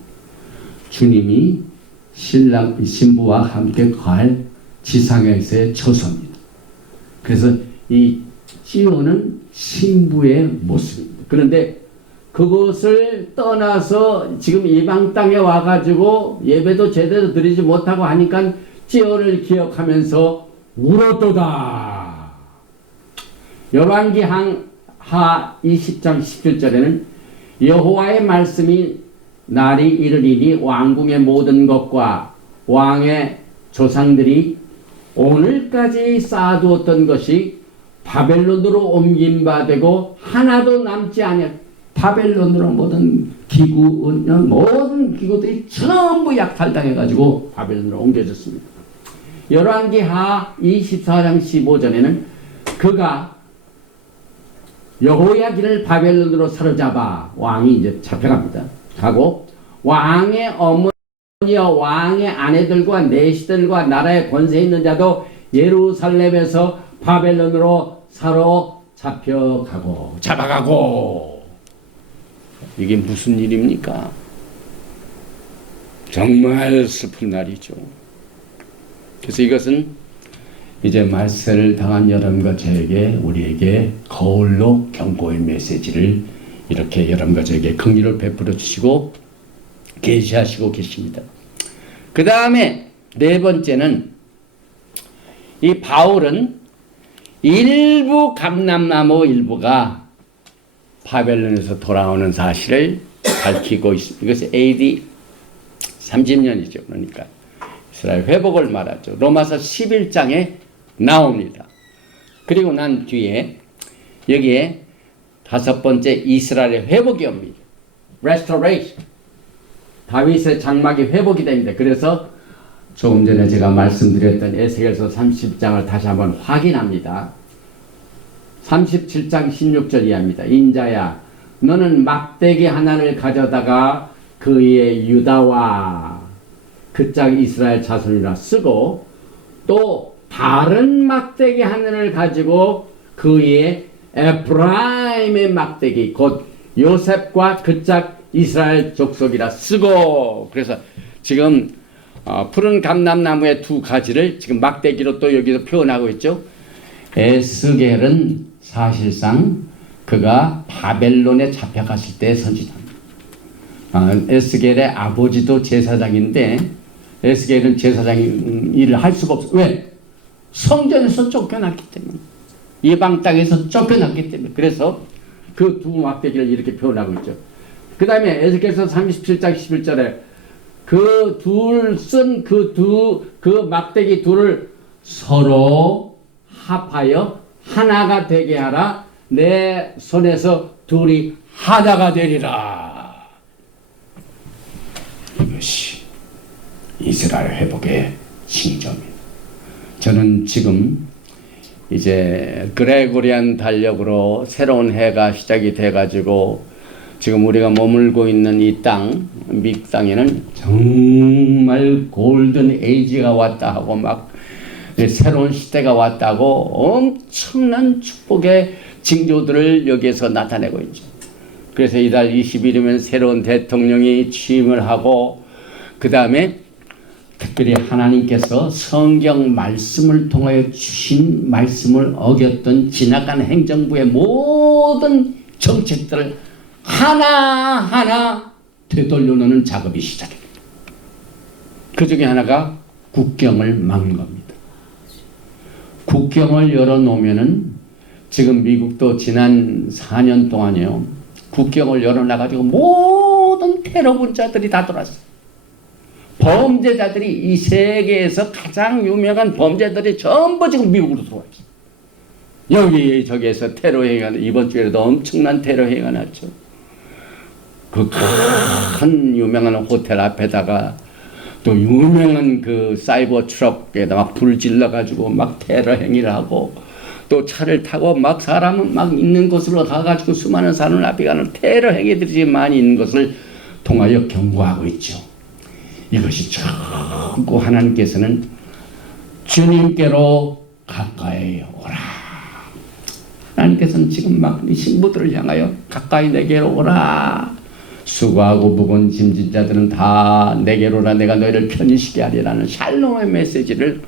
주님이 신부와 함께 거할 지상에서의 처소입니다. 그래서 이 찌온은 신부의 모습입니다. 그런데 그것을 떠나서 지금 이방 땅에 와가지고 예배도 제대로 드리지 못하고 하니까 찌온을 기억하면서 울었도다. 열왕기 하 20장 17절에는 여호와의 말씀이 날이 이르리니 왕궁의 모든 것과 왕의 조상들이 오늘까지 쌓아두었던 것이 바벨론으로 옮긴 바 되고 하나도 남지 아니하. 바벨론으로 모든 기구들이 전부 약탈당해가지고 바벨론으로 옮겨졌습니다. 열왕기 하 24장 15절에는 그가 여호야긴을 바벨론으로 사로잡아 왕이 이제 잡혀갑니다. 가고 왕의 어머니와 왕의 아내들과 내시들과 나라의 권세 있는 자도 예루살렘에서 바벨론으로 잡아가고 이게 무슨 일입니까? 정말 슬픈 날이죠. 그래서 이것은 이제 말세를 당한 여러분과 저에게 우리에게 거울로 경고의 메시지를 이렇게 여러분과 저에게 긍휼을 베풀어 주시고 계시하시고 계십니다. 그 다음에 네 번째는 이 바울은 일부 감람나무 일부가 바벨론에서 돌아오는 사실을 밝히고 있습니다. 이것이 AD 30년이죠. 그러니까 이스라엘 회복을 말하죠. 로마서 11장에 나옵니다. 그리고 난 뒤에 여기에 다섯 번째 이스라엘의 회복이 옵니다. Restoration. 다윗의 장막이 회복이 됩니다. 그래서 조금 전에 제가 말씀드렸던 에스겔서 30장을 다시 한번 확인합니다. 37장 16절 이하입니다. 인자야 너는 막대기 하나를 가져다가 그의 유다와 그 짝 이스라엘 자손이라 쓰고 또 다른 막대기 하나를 가지고 그의 에프라임의 막대기 곧 요셉과 그 짝 이스라엘 족속이라 쓰고 그래서 지금 푸른 감람나무의 두 가지를 지금 막대기로 또 여기서 표현하고 있죠. 에스겔은 사실상 그가 바벨론에 잡혀갔을 때 선지자입니다. 에스겔의 아버지도 제사장인데 에스겔은 제사장 일을 할 수가 없어요. 왜? 성전에서 쫓겨났기 때문에. 이방 땅에서 쫓겨났기 때문에. 그래서 그 두 막대기를 이렇게 표현하고 있죠. 그 다음에 에스겔서 37장 11절에 그 막대기 둘을 서로 합하여 하나가 되게 하라. 내 손에서 둘이 하나가 되리라. 이것이 이스라엘 회복의 징조입니다. 저는 지금 이제 그레고리안 달력으로 새로운 해가 시작이 돼가지고 지금 우리가 머물고 있는 이 땅, 미국 땅에는 정말 골든 에이지가 왔다 하고 막 새로운 시대가 왔다고 엄청난 축복의 징조들을 여기에서 나타내고 있죠. 그래서 이달 20일이면 새로운 대통령이 취임을 하고 그 다음에 특별히 하나님께서 성경 말씀을 통하여 주신 말씀을 어겼던 지나간 행정부의 모든 정책들을 하나하나 되돌려놓는 작업이 시작됩니다. 그 중에 하나가 국경을 막는 겁니다. 국경을 열어놓으면은 지금 미국도 지난 4년 동안이요. 국경을 열어놔가지고 모든 테러 문자들이 다 들어왔어요. 범죄자들이 이 세계에서 가장 유명한 범죄들이 전부 지금 미국으로 들어왔죠. 여기 저기에서 테러 행위가 이번 주에도 엄청난 테러 행위가 났죠. 그 큰 유명한 호텔 앞에다가 또 유명한 그 사이버 트럭에다가 불 질러가지고 막 테러 행위를 하고 또 차를 타고 막 사람은 막 있는 곳으로 가가지고 수많은 사람을 압박하는 테러 행위들이 많이 있는 것을 통하여 경고하고 있죠. 이것이 전부 하나님께서는 주님께로 가까이 오라. 하나님께서는 지금 막 이 신부들을 향하여 가까이 내게로 오라. 수고하고 무거운 짐진 자들은 다 내게로라. 내가 너희를 편히 쉬게 하리라는 샬롬의 메시지를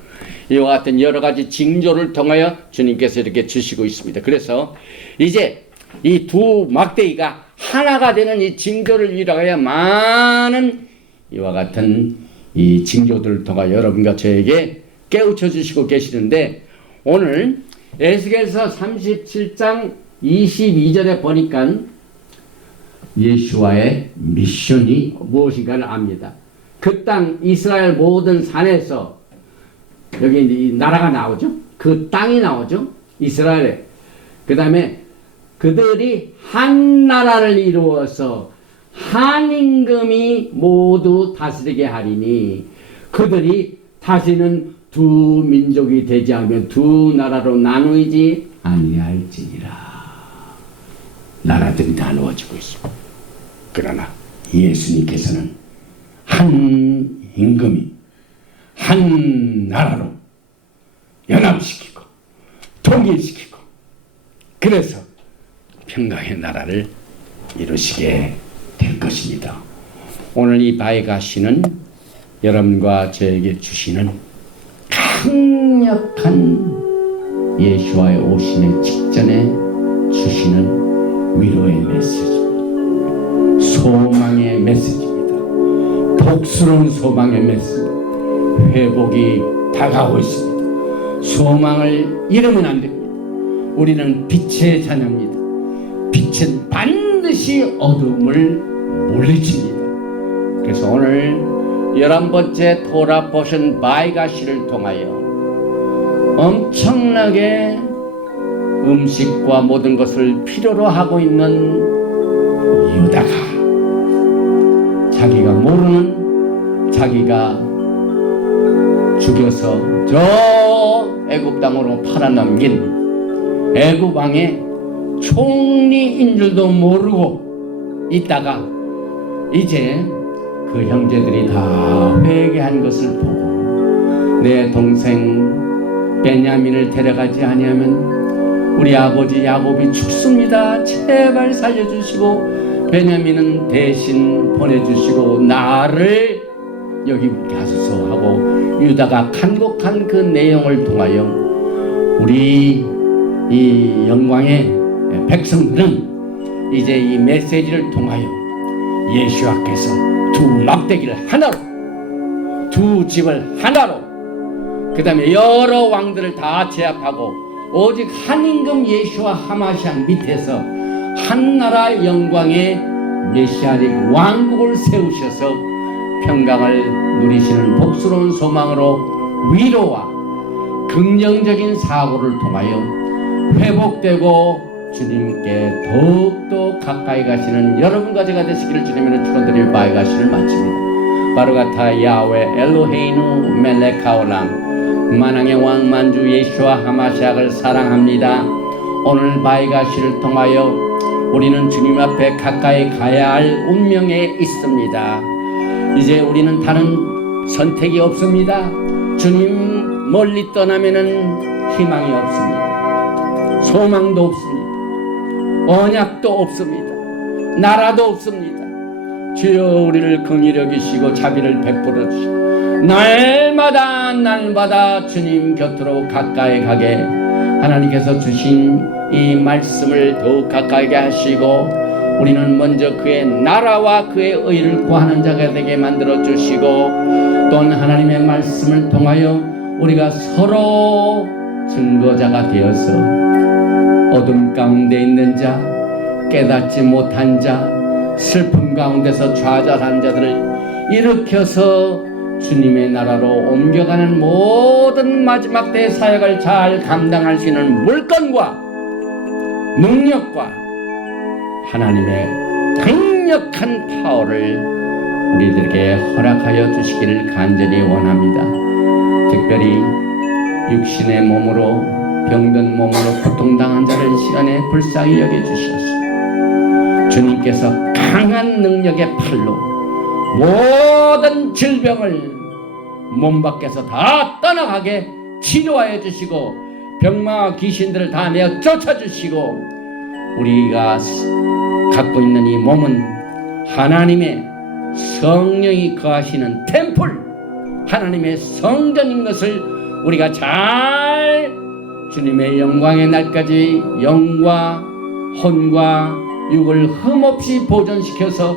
이와 같은 여러 가지 징조를 통하여 주님께서 이렇게 주시고 있습니다. 그래서 이제 이 두 막대기가 하나가 되는 이 징조를 위하여 많은 이와 같은 이 징조들을 통하여 여러분과 저에게 깨우쳐 주시고 계시는데 오늘 에스겔서 37장 22절에 보니까 예수와의 미션이 무엇인가를 압니다. 그 땅 이스라엘 모든 산에서 여기 이 나라가 나오죠. 그 땅이 나오죠. 이스라엘에. 그 다음에 그들이 한 나라를 이루어서 한 임금이 모두 다스리게 하리니 그들이 다시는 두 민족이 되지 않으며 두 나라로 나누지 아니할지니라. 나라들이 나누어지고 있습니다. 그러나 예수님께서는 한 임금이 한 나라로 연합시키고 통일시키고 그래서 평강의 나라를 이루시게 될 것입니다. 오늘 이 바이가시는 여러분과 저에게 주시는 강력한 예수와의 오심의 직전에 주시는 위로의 메시지입니다. 소망의 메시지입니다. 복스러운 소망의 메시지. 회복이 다가오고 있습니다. 소망을 잃으면 안 됩니다. 우리는 빛의 자녀입니다. 빛은 반드시 어둠을 물리칩니다. 그래서 오늘 11번째 토라 포션 바이가시를 통하여 엄청나게 음식과 모든 것을 필요로 하고 있는 유다가 자기가 모르는 자기가 죽여서 저 애굽 땅으로 팔아넘긴 애굽 왕의 총리인 줄도 모르고 있다가 이제 그 형제들이 다 회개한 것을 보고 내 동생 베냐민을 데려가지 아니하면 우리 아버지 야곱이 죽습니다. 제발 살려주시고 베냐민은 대신 보내주시고 나를 여기 가소서 하고 유다가 간곡한 그 내용을 통하여 우리 이 영광의 백성들은 이제 이 메시지를 통하여 예수와께서 두 막대기를 하나로 두 집을 하나로 그 다음에 여러 왕들을 다 제압하고 오직 한 임금 예수와 하마시아 밑에서 한나라 영광의 메시아릭 왕국을 세우셔서 평강을 누리시는 복스러운 소망으로 위로와 긍정적인 사고를 통하여 회복되고 주님께 더욱더 가까이 가시는 여러분과 제가 되시기를 주님으로 축원드리며 바이가시를 마칩니다. 바로가타 야훼 엘로헤이누 멜렉 하올람 만왕의 왕 만주 예수와 하마시아를 사랑합니다. 오늘 바이가시를 통하여 우리는 주님 앞에 가까이 가야 할 운명에 있습니다. 이제 우리는 다른 선택이 없습니다. 주님 멀리 떠나면은 희망이 없습니다. 소망도 없습니다. 언약도 없습니다. 나라도 없습니다. 주여 우리를 긍휼히 여기시고 자비를 베풀어 주시고 날마다 주님 곁으로 가까이 가게 하나님께서 주신 이 말씀을 더욱 가까이 하시고 우리는 먼저 그의 나라와 그의 의를 구하는 자가 되게 만들어 주시고 또한 하나님의 말씀을 통하여 우리가 서로 증거자가 되어서 어둠 가운데 있는 자, 깨닫지 못한 자, 슬픔 가운데서 좌절한 자들을 일으켜서 주님의 나라로 옮겨가는 모든 마지막 때의 사역을 잘 감당할 수 있는 물건과 능력과 하나님의 강력한 파워를 우리들에게 허락하여 주시기를 간절히 원합니다. 특별히 육신의 몸으로 병든 몸으로 고통당한 자를 시간에 불쌍히 여겨주시옵소서. 주님께서 강한 능력의 팔로 모든 질병을 몸 밖에서 다 떠나가게 치료하여 주시고 병마와 귀신들을 다 내어 쫓아주시고 우리가 갖고 있는 이 몸은 하나님의 성령이 거하시는 템플, 하나님의 성전인 것을 우리가 잘 주님의 영광의 날까지 영과 혼과 육을 흠없이 보존시켜서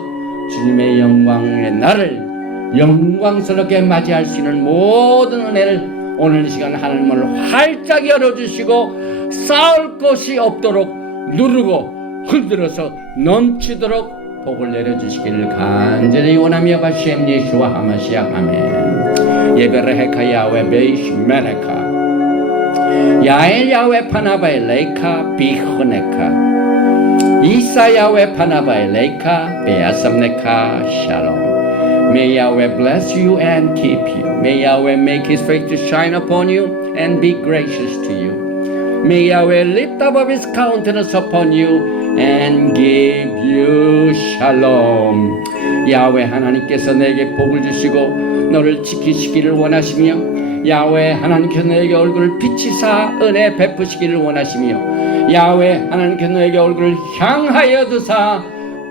주님의 영광의 날을 영광스럽게 맞이할 수 있는 모든 은혜를 오늘 이 시간 하나님을 활짝 열어주시고 싸울 것이 없도록 누르고 흔들어서 넘치도록 복을 내려주시기를 간절히 원하며 바시엠 예수와 하마시아 아멘. 예베레헤카 야외 베이시 메레카 야엘 야외 파나바의 레이카 비흐네카 이사 야외 파나바의 레이카 베아삼네카 샬롬. May Yahweh bless you and keep you. May Yahweh make His face to shine upon you and be gracious to you. May Yahweh lift up His countenance upon you and give you shalom. 야훼 하나님께서 내게 복을 주시고 너를 지키시기를 원하시며 야훼 하나님께서 너에게 얼굴을 비치사 은혜 베푸시기를 원하시며 야훼 하나님께서 너에게 얼굴을 향하여 두사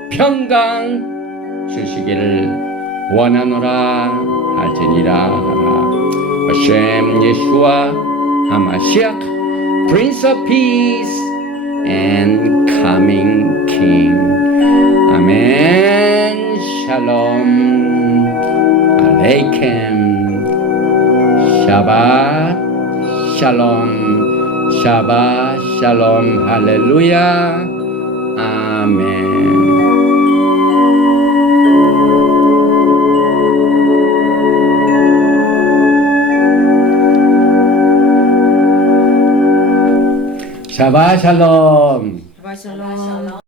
평강 주시기를 원하노라 할지니라. 바셈 예수와 하마시아 Prince of Peace and Coming King. 아멘. 샬롬 알레이켐. 샤ባት 샬롬. 샤ባት 샬롬. 할렐루야. 아멘. 샤ባት 샬롬. 샬롬.